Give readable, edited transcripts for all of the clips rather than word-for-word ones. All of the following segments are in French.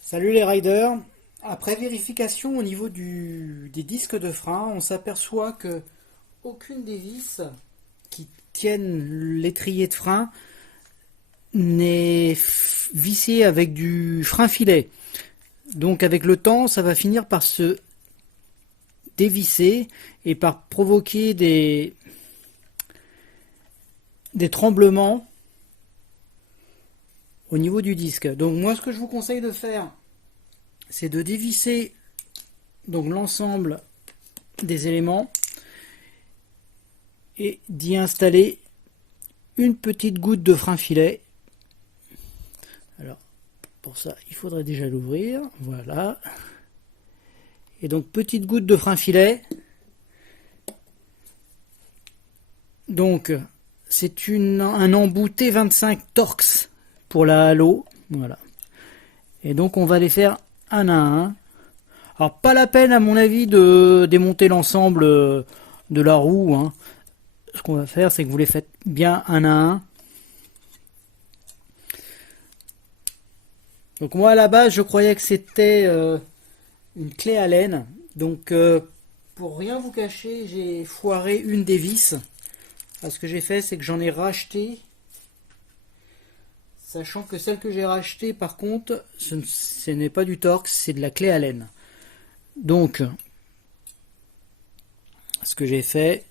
Salut les riders. Après vérification au niveau des disques de frein, on s'aperçoit que aucune des vis qui tiennent l'étrier de frein n'est vissée avec du frein filet. Donc avec le temps, ça va finir par se dévisser et par provoquer des tremblements au niveau du disque. Donc moi, ce que je vous conseille de faire, c'est de dévisser donc l'ensemble des éléments et d'y installer une petite goutte de frein filet. Alors pour ça, il faudrait déjà l'ouvrir. Voilà. Et donc petite goutte de frein filet. Donc c'est un embout T25 Torx pour la halo. Voilà. Et donc on va les faire un à un. Alors pas la peine à mon avis de démonter l'ensemble de la roue, hein. Ce qu'on va faire, c'est que vous les faites bien un à un. Donc moi à la base je croyais que c'était une clé Allen. Donc pour rien vous cacher, j'ai foiré une des vis. Alors, ce que j'ai fait, c'est que j'en ai racheté. Sachant que celle que j'ai rachetée, par contre, ce n'est pas du Torx, c'est de la clé Allen. Donc, ce que j'ai fait,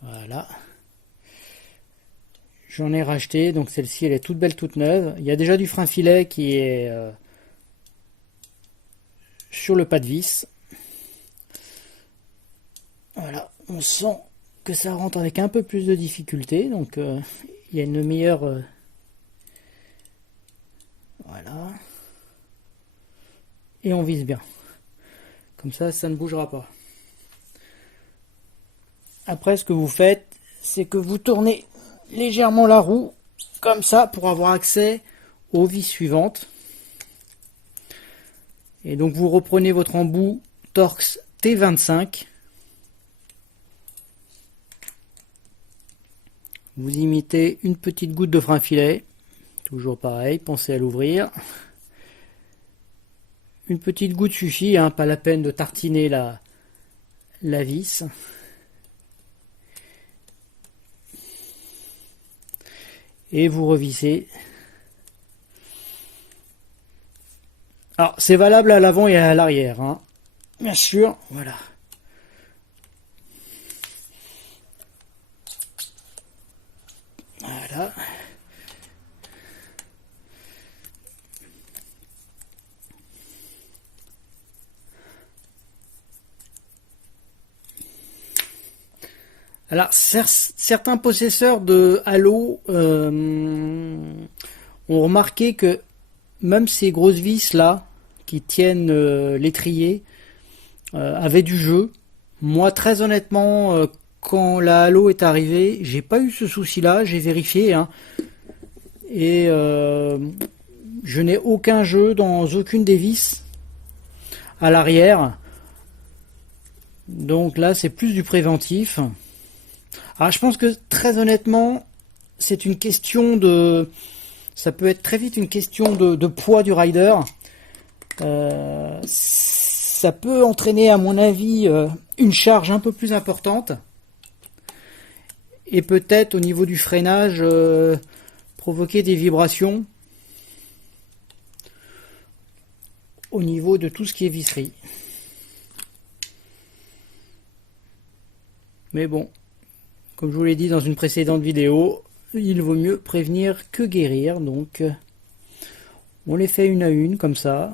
voilà, j'en ai racheté. Donc celle-ci, elle est toute belle, toute neuve. Il y a déjà du frein filet qui est sur le pas de vis. Voilà, on sent que ça rentre avec un peu plus de difficulté. Donc, il y a une meilleure... voilà. Et on vise bien. Comme ça ne bougera pas. Après, ce que vous faites, c'est que vous tournez légèrement la roue, comme ça, pour avoir accès aux vis suivantes. Et donc, vous reprenez votre embout Torx T25. Vous y mettez une petite goutte de frein filet. Toujours pareil, pensez à l'ouvrir. Une petite goutte suffit, hein, pas la peine de tartiner la vis. Et vous revissez. Alors, c'est valable à l'avant et à l'arrière, hein. Bien sûr, voilà. Voilà. Alors, certains possesseurs de halo ont remarqué que même ces grosses vis là qui tiennent l'étrier avaient du jeu. Moi, très honnêtement, quand la halo est arrivée, j'ai pas eu ce souci-là. J'ai vérifié, hein, et je n'ai aucun jeu dans aucune des vis à l'arrière. Donc là, c'est plus du préventif. Alors je pense que très honnêtement, c'est une question de... ça peut être très vite une question de poids du rider. Ça peut entraîner à mon avis une charge un peu plus importante. Et peut-être au niveau du freinage, provoquer des vibrations au niveau de tout ce qui est visserie. Mais bon, comme je vous l'ai dit dans une précédente vidéo, il vaut mieux prévenir que guérir. Donc, on les fait une à une, comme ça.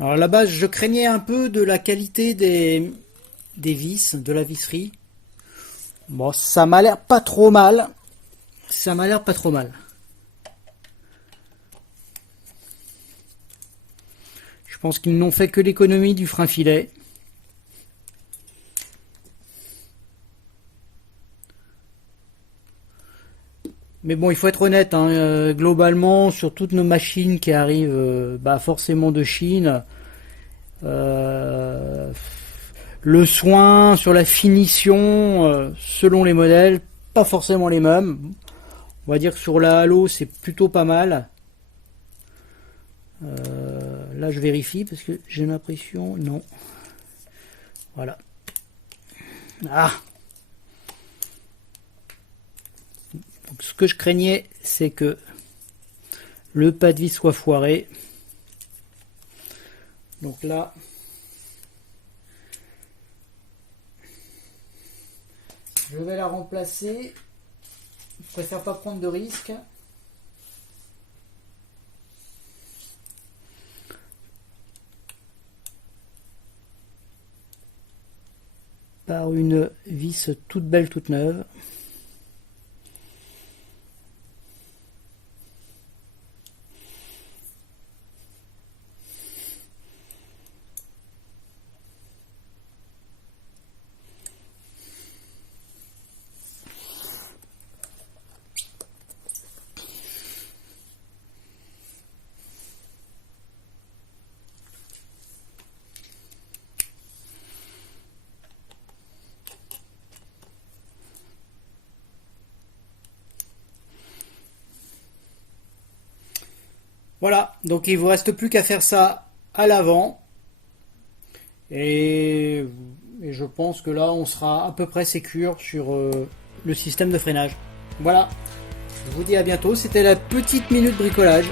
Alors, à la base, je craignais un peu de la qualité des vis, de la visserie. Bon, ça m'a l'air pas trop mal. Ça m'a l'air pas trop mal. Je pense qu'ils n'ont fait que l'économie du frein filet. Mais bon, il faut être honnête, hein, globalement, sur toutes nos machines qui arrivent forcément de Chine, Euh, le soin sur la finition, selon les modèles, pas forcément les mêmes. On va dire que sur la Halo, c'est plutôt pas mal. Là, je vérifie parce que j'ai l'impression... Non. Voilà. Ah! Donc, ce que je craignais, c'est que le pas de vis soit foiré. Donc là... Je vais la remplacer. Je préfère pas prendre de risques. Par une vis toute belle, toute neuve. Voilà, donc il vous reste plus qu'à faire ça à l'avant. Et je pense que là, on sera à peu près sécure sur le système de freinage. Voilà, je vous dis à bientôt. C'était la petite minute bricolage.